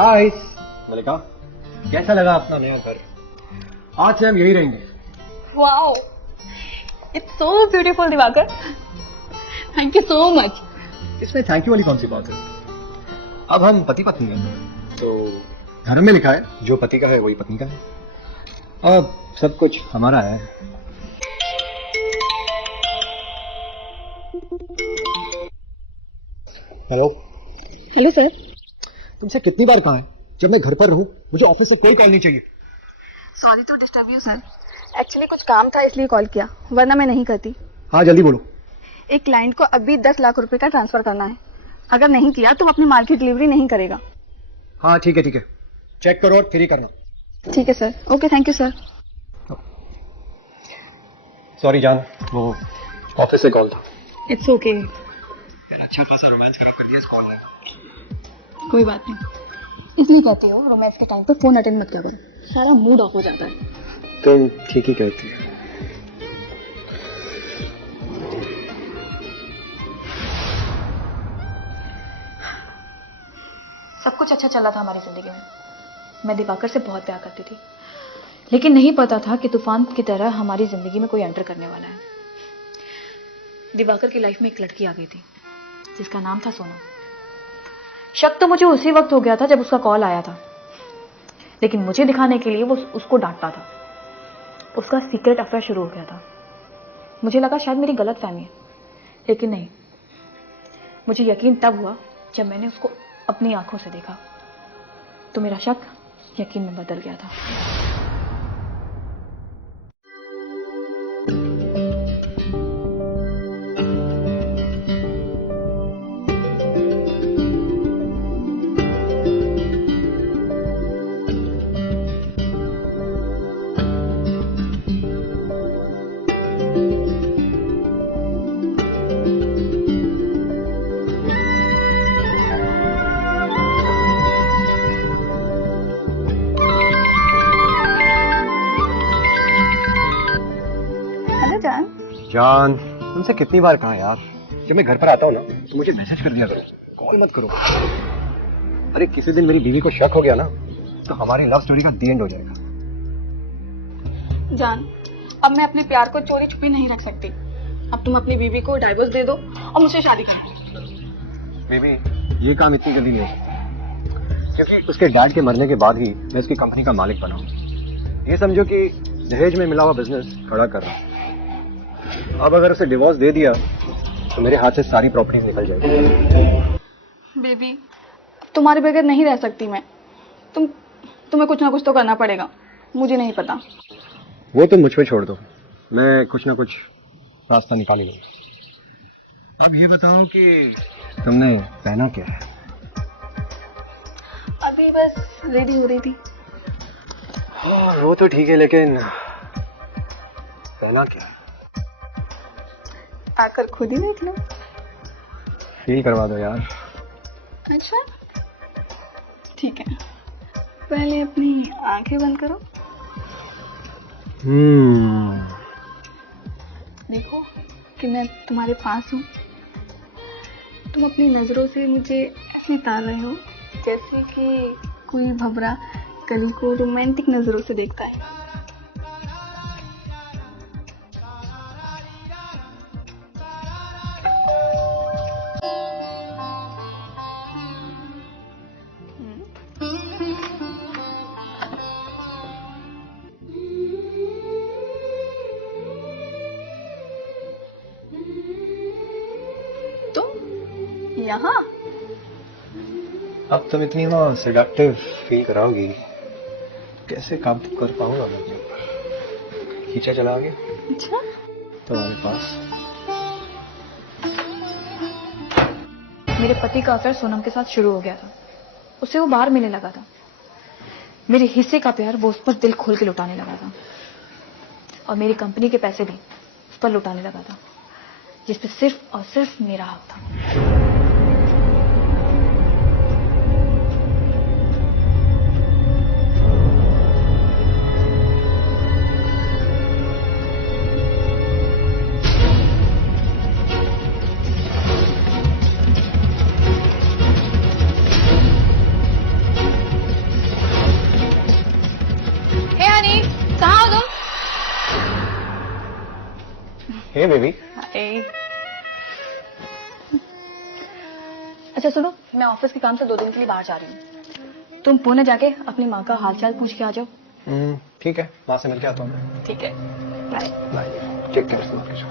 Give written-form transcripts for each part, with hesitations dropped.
Surprise. मलिका, कैसा लगा अपना नया घर? आज से हम यही रहेंगे। Wow, it's so beautiful Diwakar. Thank you so much. इसमें थैंक यू वाली कौन सी बात है? अब हम पति पत्नी हैं, तो धर्म में लिखा है जो पति का है वही पत्नी का है। अब सब कुछ हमारा है। हेलो। Hello sir. तुमसे कितनी बार कहा है जब मैं घर पर रहूं मुझे ऑफिस से कोई कॉल नहीं चाहिए। Sorry to disturb you sir, actually कुछ काम था इसलिए कॉल किया, वरना मैं नहीं करती। हाँ जल्दी बोलो। एक क्लाइंट को अभी 10 लाख रुपए का ट्रांसफर करना है, अगर नहीं किया तो वो अपनी माल की डिलीवरी नहीं करेगा। हाँ ठीक है चेक करो और फ्री करना। ठीक है sir. Okay, thank you sir. Sorry जान, वो ऑफिस से कॉल था। It's okay. यार अच्छा खासा रोमांस खराब कर दिया इस कॉल ने। कोई बात नहीं, इसलिए कहती हो रोमांस के टाइम पे फोन अटेंड मत किया करो, सारा मूड ऑफ हो जाता है। तुम ठीक ही कहती है। सब कुछ अच्छा चल रहा था हमारी जिंदगी में। मैं दिवाकर से बहुत प्यार करती थी, लेकिन नहीं पता था कि तूफान की तरह हमारी जिंदगी में कोई एंटर करने वाला है। दिवाकर की लाइफ में एक लड़की आ गई थी जिसका नाम था सोनम। शक तो मुझे उसी वक्त हो गया था जब उसका कॉल आया था, लेकिन मुझे दिखाने के लिए वो उसको डांटता था। उसका सीक्रेट अफेयर शुरू हो गया था। मुझे लगा शायद मेरी गलत फहमी है, लेकिन नहीं। मुझे यकीन तब हुआ जब मैंने उसको अपनी आंखों से देखा, तो मेरा शक यकीन में बदल गया था। जान, तुमसे कितनी बार कहा यार, जब मैं घर पर आता हूँ ना तो मुझे मैसेज कर दिया करो, कॉल मत करो। अरे किसी दिन मेरी बीवी को शक हो गया ना तो हमारी लव स्टोरी का दी एंड हो जाएगा। जान, अब मैं अपने प्यार को चोरी छुपी नहीं रख सकती। अब तुम अपनी बीवी को डाइवोर्स दे दो और मुझसे शादी कर दो। बीवी, ये काम इतनी जल्दी नहीं हो सकता, क्योंकि उसके डैड के मरने के बाद ही मैं इसकी कंपनी का मालिक बना हूँ। ये समझो कि दहेज में मिला हुआ बिजनेस खड़ा कर रहा हूँ। अब अगर उसे डिवोर्स दे दिया तो मेरे हाथ से सारी प्रॉपर्टी निकल जाएगी। बेबी, तुम्हारे बगैर नहीं रह सकती मैं। तुम्हें कुछ ना कुछ तो करना पड़ेगा, मुझे नहीं पता। वो तुम मुझ पे छोड़ दो, मैं कुछ ना कुछ रास्ता निकाल ही लूंगा। अब ये बताओ कि तुमने पहना क्या है? अभी बस रेडी हो रही थी। हाँ वो तो ठीक है, लेकिन पहना क्या है? आकर खुद ही देख लो। फील करवा दो यार। अच्छा ठीक है, पहले अपनी आंखें बंद करो। देखो कि मैं तुम्हारे पास हूँ। तुम अपनी नजरों से मुझे ऐसे तार रहे हो जैसे कि कोई भंवरा कली को रोमांटिक नजरों से देखता है। यहाँ अब तुम इतनी ना सेडक्टिव फील कराओगी, कैसे काम कर पाऊंगा मैं? खींचा चला आगे अच्छा तुम्हारे पास। मेरे पति का अफेयर सोनम के साथ शुरू हो गया था। उसे वो बाहर मिलने लगा था। मेरे हिस्से का प्यार वो उस पर दिल खोल के लुटाने लगा था, और मेरी कंपनी के पैसे भी उस पर लुटाने लगा था, जिस पे सिर्फ और सिर्फ मेरा हक था। हनी, कहाँ हो तुम? हे बेबी। हाय। अच्छा सुनो, मैं ऑफिस के काम से 2 दिन के लिए बाहर जा रही हूँ। तुम पुणे जाके अपनी माँ का हालचाल पूछ के आ जाओ। ठीक है, वहां से मिल के आता हूँ। ठीक है, bye. Bye. Take care.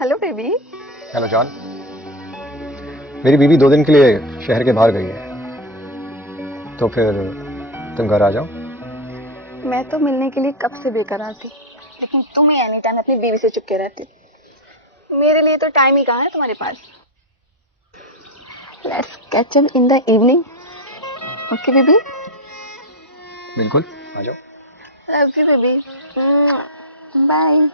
Hello baby. Hello John. मेरी बीवी 2 दिन के लिए शहर के बाहर गई है, तो फिर तुम घर आ जाओ। मैं तो मिलने के लिए कब से बेकरार थी, लेकिन तुम ही एनी टाइम अपनी बीवी से चिपके रहती हो। मेरे लिए तो टाइम ही कहाँ है तुम्हारे पास। Let's catch up in the evening. Okay baby. बिल्कुल, आ जाओ। Love you baby. Bye.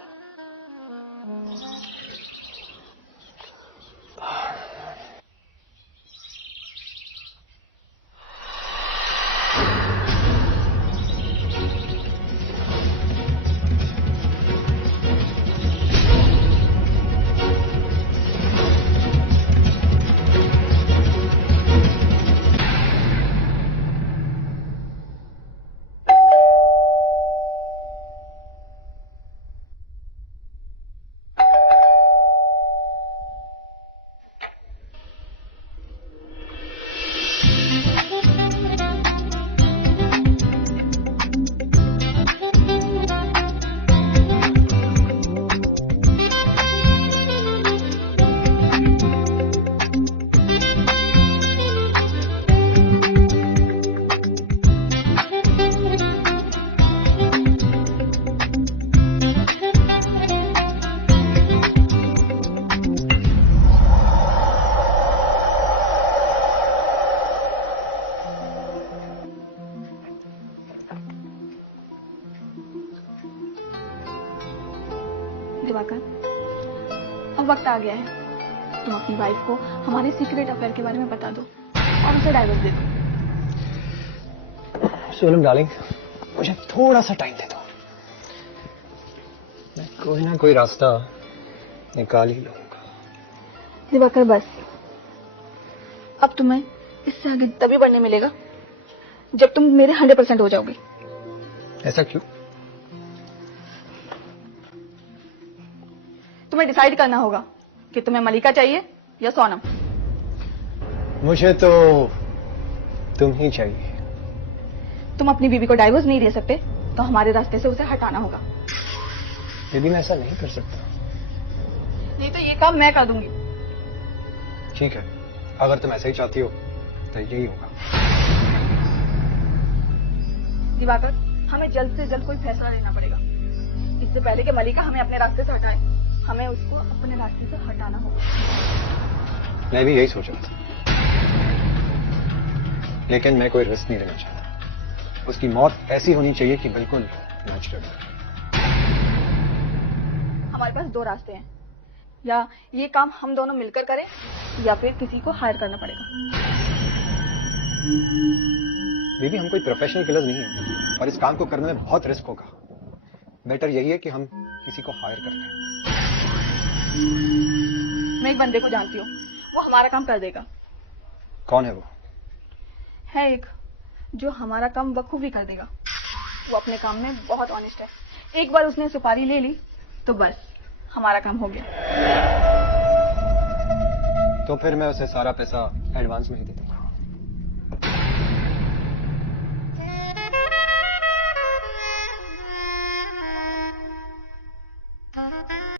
Diwakar, अब वक्त आ गया है। तुम अपनी वाइफ को हमारे सीक्रेट अफेयर के बारे में बता दो और उसे डाइवोर्स दे दो। सोनम डार्लिंग, मुझे थोड़ा सा टाइम दे दो। मैं कोई ना कोई रास्ता निकाल ही लूंगा। दिवाकर बस, अब तुम्हें इससे आगे तभी बढ़ने मिलेगा जब तुम मेरे 100% हो जाओगे। ऐसा क्यों? तुम्हें डिसाइड करना होगा कि तुम्हें मलिका चाहिए या सोनम। मुझे तो तुम ही चाहिए। तुम अपनी बीवी को डाइवोर्स नहीं दे सकते तो हमारे रास्ते से उसे हटाना होगा। बेबी, मैं ऐसा नहीं कर सकता। नहीं तो ये काम मैं कर दूंगी। ठीक है, अगर तुम ऐसा ही चाहती हो तो यही होगा। दिवाकर, हमें जल्द से जल्द कोई फैसला लेना पड़ेगा। इससे पहले कि मलिका हमें अपने रास्ते से हटाए, हमें उसको अपने रास्ते से हटाना होगा। मैं भी यही सोच रहा था, लेकिन मैं कोई रिस्क नहीं लेना चाहता। उसकी मौत ऐसी होनी चाहिए कि बिल्कुल नेचुरल। हमारे पास 2 रास्ते हैं, या ये काम हम दोनों मिलकर करें या फिर किसी को हायर करना पड़ेगा। बेबी, हम कोई प्रोफेशनल किलर नहीं है और इस काम को करने में बहुत रिस्क होगा। बेटर यही है कि हम किसी को हायर कर लें। मैं एक बंदे को जानती हूँ, वो हमारा काम कर देगा। कौन है वो? है एक जो हमारा काम बखूबी कर देगा। वो अपने काम में बहुत ऑनेस्ट है। एक बार उसने सुपारी ले ली तो बस हमारा काम हो गया। तो फिर मैं उसे सारा पैसा एडवांस में ही दे दूंगा।